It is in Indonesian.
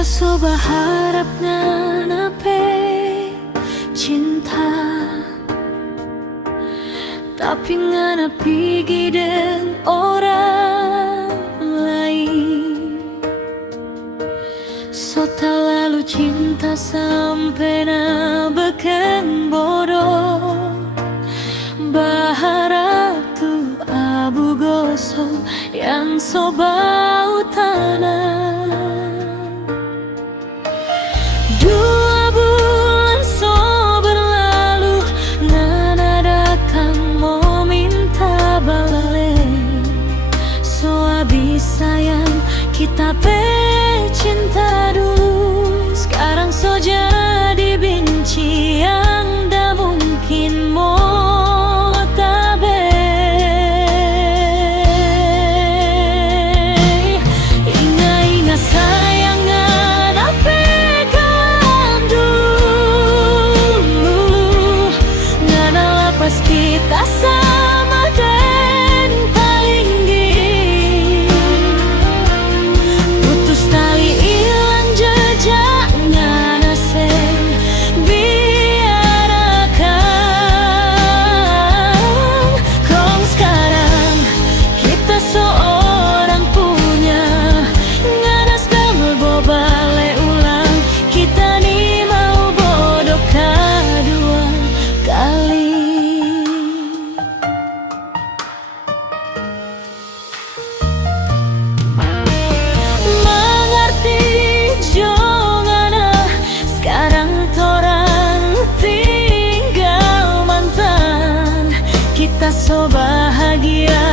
Kita so berharap nganape cinta, tapi ngana pergi dengan orang lain. So terlalu cinta sampai na beken bodoh, berharap tu abu gosong yang so bau tanah. Sayang, kita cinta dulu, sekarang so jadi benci yang dah mungkin mau tabe. Ingat sayang, apa kawan dulu, ngana lepas kita sama dan paling so bahagia.